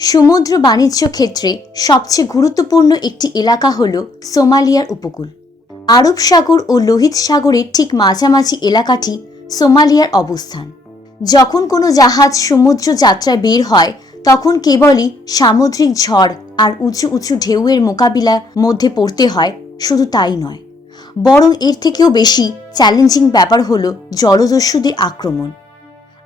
সমুদ্র বাণিজ্য ক্ষেত্রে সবচেয়ে গুরুত্বপূর্ণ একটি এলাকা হল সোমালিয়ার উপকূল। আরব সাগর ও লোহিত সাগরের ঠিক মাঝামাঝি এলাকাটি সোমালিয়ার অবস্থান। যখন কোনো জাহাজ সমুদ্র যাত্রায় বের হয়, তখন কেবলই সামুদ্রিক ঝড় আর উঁচু উঁচু ঢেউয়ের মোকাবিলা মধ্যে পড়তে হয়, শুধু তাই নয়। বরং এর থেকেও বেশি চ্যালেঞ্জিং ব্যাপার হল জলদস্যুদের আক্রমণ।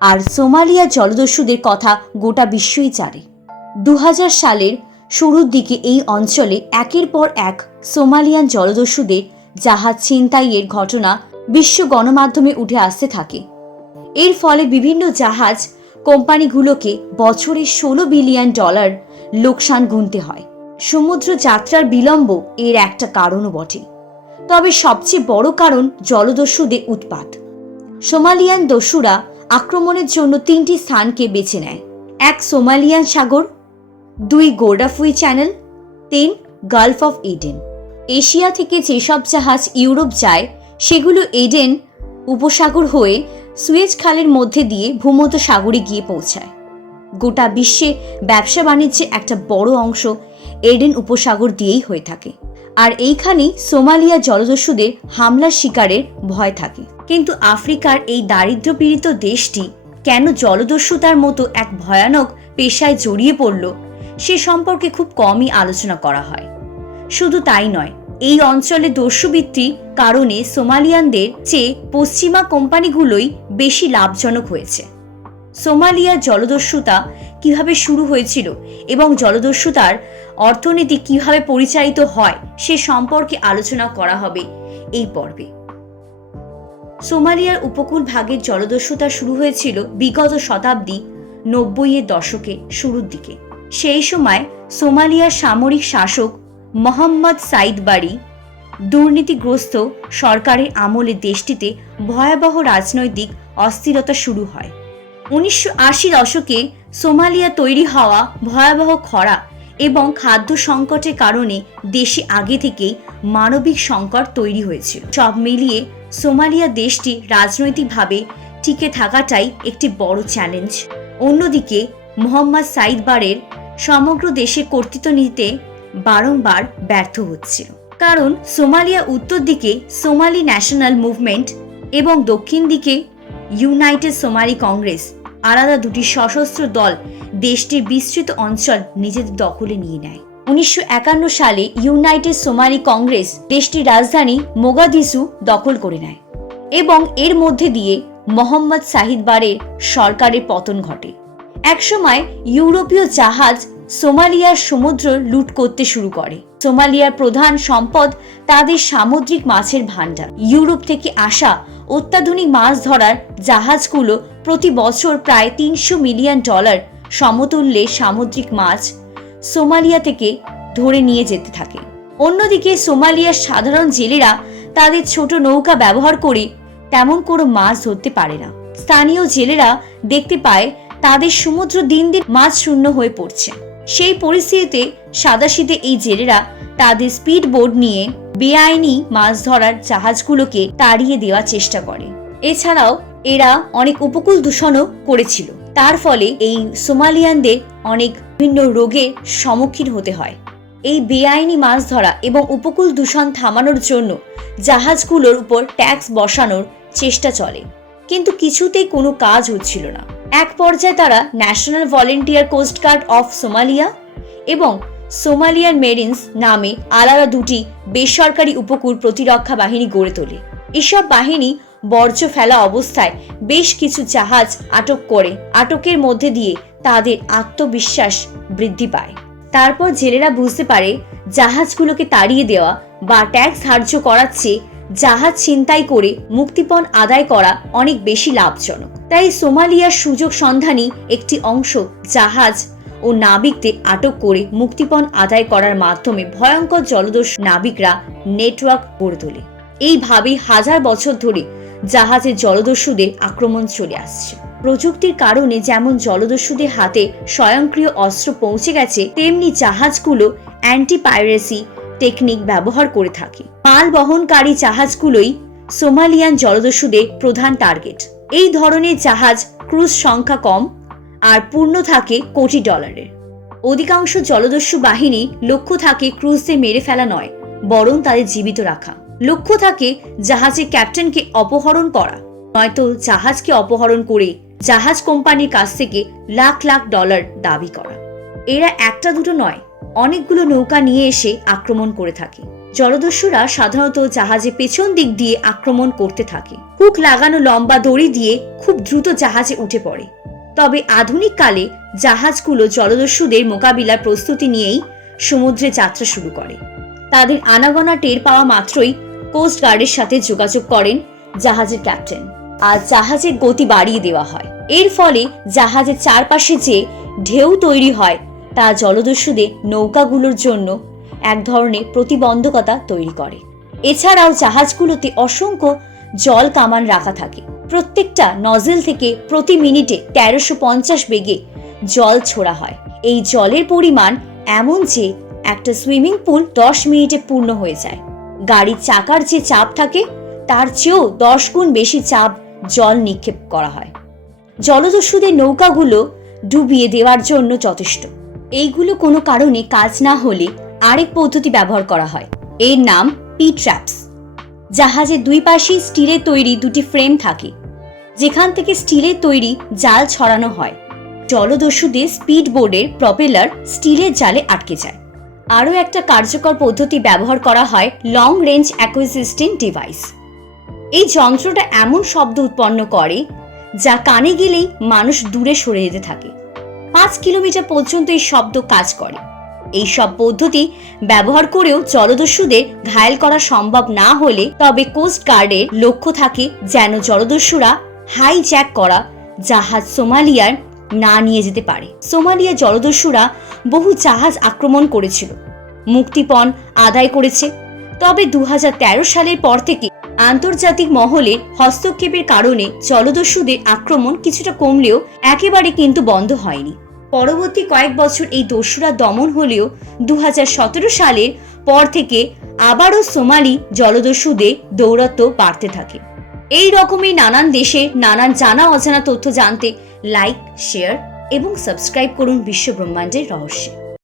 আর সোমালিয়া জলদস্যুদের কথা গোটা বিশ্বই জানে। দু হাজার সালের শুরুর দিকে এই অঞ্চলে একের পর এক সোমালিয়ান জলদস্যুদের জাহাজ ছিনতাইয়ের ঘটনা বিশ্ব গণমাধ্যমে উঠে আসতে থাকে। এর ফলে বিভিন্ন জাহাজ কোম্পানিগুলোকে বছরে ষোলো বিলিয়ন ডলার লোকসান গুনতে হয়। সমুদ্র যাত্রার বিলম্ব এর একটা কারণও বটে। তবে সবচেয়ে বড় কারণ জলদস্যুদের উৎপাত। সোমালিয়ান দস্যুরা আক্রমণের জন্য তিনটি স্থানকে বেছে নেয়। এক সোমালিয়ান সাগর দুই গোর্ডাফুই চ্যানেল, তিন গালফ অফ এডেন এশিয়া থেকে যেসব জাহাজ ইউরোপ যায়, সেগুলো এডেন উপসাগর হয়ে সুয়েজ খালের মধ্যে দিয়ে ভূমধ্য সাগরে গিয়ে পৌঁছায়। গোটা বিশ্বে ব্যবসা বাণিজ্যে একটা বড় অংশ এডেন উপসাগর দিয়েই হয়ে থাকে। আর এইখানেই সোমালিয়া জলদস্যুদের হামলার শিকারের ভয় থাকে। কিন্তু আফ্রিকার এই দারিদ্র্যপীড়িত দেশটি কেন জলদস্যুতার মতো এক ভয়ানক পেশায় জড়িয়ে পড়ল সে সম্পর্কে খুব কমই আলোচনা করা হয়। শুধু তাই নয়, এই অঞ্চলে দস্যুবৃত্তির কারণে সোমালিয়ানদের চেয়ে পশ্চিমা কোম্পানিগুলোই বেশি লাভজনক হয়েছে। সোমালিয়ার জলদস্যুতা কীভাবে শুরু হয়েছিল এবং জলদস্যুতার অর্থনীতি কীভাবে পরিচালিত হয় সে সম্পর্কে আলোচনা করা হবে এই পর্বে। সোমালিয়ার উপকূল ভাগের জলদস্যুতা শুরু হয়েছিল বিগত শতাব্দী নব্বইয়ের দশকে শুরুর দিকে। সেই সময় সোমালিয়ার সামরিক শাসক মোহাম্মদ সাইদ বাড়ি দুর্নীতিগ্রস্ত সরকারের আমলে দেশটিতে ভয়াবহ রাজনৈতিক অস্থিরতা শুরু হয়। উনিশশো আশি দশকে সোমালিয়া তৈরি হওয়া ভয়াবহ খরা এবং খাদ্য সংকটের কারণে দেশে আগে থেকেই মানবিক সংকট তৈরি হয়েছিল সব মিলিয়ে সোমালিয়া দেশটি রাজনৈতিকভাবে টিকে থাকাটাই একটি বড় চ্যালেঞ্জ অন্যদিকে মোহাম্মদ সাইদ বারের সমগ্র দেশে কর্তৃত্ব নিতে বারংবার ব্যর্থ হচ্ছিল। কারণ সোমালিয়া উত্তর দিকে সোমালি ন্যাশনাল মুভমেন্ট এবং দক্ষিণ দিকে ইউনাইটেড সোমালি কংগ্রেস আলাদা দুটি সশস্ত্র দল দেশটির বিস্তৃত অঞ্চল নিজেদের দখলে নিয়ে নেয়। উনিশশো একান্ন সালে ইউনাইটেড সোমালি কংগ্রেস দেশটির রাজধানী মোগাদিসু দখল করে নেয় এবং এর মধ্যে দিয়ে মোহাম্মদ সাহিদ বারের সরকারের পতন ঘটে। একসময় ইউরোপীয় জাহাজ সোমালিয়ার সমুদ্র লুট করতে শুরু করে। সোমালিয়ার প্রধান সম্পদ তাদের সামুদ্রিক মাছের ভাণ্ডার। ইউরোপ থেকে আসা অত্যাধুনিক মাছ ধরার জাহাজগুলো প্রতি বছর প্রায় তিনশো মিলিয়ন ডলার সমতুল্যে সামুদ্রিক মাছ সোমালিয়া থেকে ধরে নিয়ে যেতে থাকে। অন্যদিকে সোমালিয়ার সাধারণ জেলেরা তাদের ছোট নৌকা ব্যবহার করে তেমন কোনো মাছ ধরতে পারে না। স্থানীয় জেলেরা দেখতে পায় তাদের সমুদ্র দিন দিন মাছ শূন্য হয়ে পড়ছে। সেই পরিস্থিতিতে সাদাশীতে এই জেলেরা তাদের স্পিড বোর্ড নিয়ে বেআইনি মাছ ধরার জাহাজগুলোকে তাড়িয়ে দেওয়ার চেষ্টা করে। এছাড়াও এরা অনেক উপকূল দূষণও করেছিল। তার ফলে এই সোমালিয়ানদের অনেক বিভিন্ন রোগের সম্মুখীন হতে হয়। এই বেআইনি মাছ ধরা এবং উপকূল দূষণ থামানোর জন্য জাহাজগুলোর উপর ট্যাক্স বসানোর চেষ্টা চলে। কিন্তু কিছুতেই কোনো কাজ হচ্ছিল না। এক পর্যায়ে তারা national volunteer coastguard of Somalia এবং সোমালিয়ান মেরিনস নামে আলাদা দুটি বেসরকারি উপকূল প্রতিরক্ষা বাহিনী গড়ে তোলে। এসব বাহিনী বর্জ্য ফেলা অবস্থায় বেশ কিছু জাহাজ আটক করে, আটকের মধ্যে দিয়ে তাদের আত্মবিশ্বাস বৃদ্ধি পায়। তারপর জেলেরা বুঝতে পারে জাহাজগুলোকে তাড়িয়ে দেওয়া বা ট্যাক্স ধার্য করার চেয়ে জাহাজ ছিনতাই করে মুক্তিপণ আদায় করা অনেক বেশি লাভজনক। তাই সোমালিয়ার সুযোগ সন্ধানী একটি অংশ জাহাজ ও নাবিকদের আটক করে মুক্তিপণ আদায় করার মাধ্যমে ভয়ঙ্কর জলদস্যু নাবিকরা নেটওয়ার্ক গড়ে তোলে। এইভাবেই হাজার বছর ধরে জাহাজে জলদস্যুদের আক্রমণ চলে আসছে। প্রযুক্তির কারণে যেমন জলদস্যুদের হাতে স্বয়ংক্রিয় অস্ত্র পৌঁছে গেছে, তেমনি জাহাজগুলো অ্যান্টি পাইরেসি টেকনিক ব্যবহার করে থাকে। মাল বহনকারী জাহাজগুলোই সোমালিয়ান জলদস্যুদের প্রধান টার্গেট। এই ধরনের জাহাজ ক্রুজ সংখ্যা কম আর পূর্ণ থাকে কোটি ডলারের। অধিকাংশ জলদস্যু বাহিনী লক্ষ্য থাকে ক্রুজদের মেরে ফেলা নয়, বরং তাদের জীবিত রাখা। লক্ষ্য থাকে জাহাজের ক্যাপ্টেনকে অপহরণ করা। নয়তো জাহাজকে অপহরণ করে জাহাজ কোম্পানির কাছ থেকে লাখ লাখ ডলার দাবি করা। এরা একটা দুটো নয়, অনেকগুলো নৌকা নিয়ে এসে আক্রমণ করে থাকে। জলদস্যুরা সাধারণত জাহাজের পেছন দিক দিয়ে আক্রমণ করতে থাকে। হুক লাগানো লম্বা দড়ি দিয়ে খুব দ্রুত জাহাজে উঠে পড়ে। তবে আধুনিক কালে জাহাজগুলো জলদস্যুদের মোকাবিলার প্রস্তুতি নিয়েই সমুদ্রে যাত্রা শুরু করে। তাদের আনাগোনা টের পাওয়া মাত্রই কোস্ট গার্ডের সাথে যোগাযোগ করেন জাহাজের ক্যাপ্টেন আর জাহাজের গতি বাড়িয়ে দেওয়া হয়। এর ফলে জাহাজের চারপাশে যে ঢেউ তৈরি হয়, তা জলদস্যুদের নৌকাগুলোর জন্য এক ধরনের প্রতিবন্ধকতা তৈরি করে। এছাড়াও জাহাজগুলোতে অসংখ্য জল কামান রাখা থাকে। প্রত্যেকটা নজেল থেকে প্রতি মিনিটে তেরোশো পঞ্চাশ বেগে জল ছোড়া হয়। এই জলের পরিমাণ এমন যে একটা সুইমিং পুল দশ মিনিটে পূর্ণ হয়ে যায়। গাড়ির চাকার যে চাপ থাকে, তার চেয়েও দশ গুণ বেশি চাপ জল নিক্ষেপ করা হয়। জলদস্যুদের নৌকাগুলো ডুবিয়ে দেওয়ার জন্য যথেষ্ট। এইগুলো কোনো কারণে কাজ না হলে আরেক পদ্ধতি ব্যবহার করা হয়। এর নাম পি ট্র্যাপস জাহাজের দুই পাশেই স্টিলের তৈরি দুটি ফ্রেম থাকে। যেখান থেকে স্টিলের তৈরি জাল ছড়ানো হয়। জলদস্যুদের স্পিড বোর্ডের প্রপেলার স্টিলের জালে আটকে যায়। আরও একটা কার্যকর পদ্ধতি ব্যবহার করা হয় লং রেঞ্জ অ্যাকুইসিস্টিং ডিভাইস এই যন্ত্রটা এমন শব্দ উৎপন্ন করে, যা কানে গেলেই মানুষ দূরে সরে যেতে থাকে। পাঁচ কিলোমিটার পর্যন্ত এই শব্দ কাজ করে। এই সব পদ্ধতি ব্যবহার করেও জলদস্যুদের ঘায়েল করা সম্ভব না হলে তবে কোস্ট গার্ডের লক্ষ্য থাকে যেন জলদস্যুরা হাইজ্যাক করা জাহাজ সোমালিয়ার না নিয়ে যেতে পারে। সোমালিয়া জলদস্যুরা বহু জাহাজ আক্রমণ করেছিল মুক্তিপণ আদায় করেছে। তবে দু হাজার তেরো সালের পর থেকে আন্তর্জাতিক মহলের হস্তক্ষেপের কারণে জলদস্যুদের আক্রমণ কিছুটা কমলেও একেবারে কিন্তু বন্ধ হয়নি। পরবর্তী কয়েক বছর এই দস্যুরা দমন হলেও দু হাজার সতেরো সালের পর থেকে আবারও সোমালি জলদস্যুদের দৌরত্ব বাড়তে থাকে। এই রকমই নানান দেশে নানান জানা অজানা তথ্য জানতে লাইক শেয়ার এবং সাবস্ক্রাইব করুন বিশ্ব ব্রহ্মাণ্ডের রহস্যে।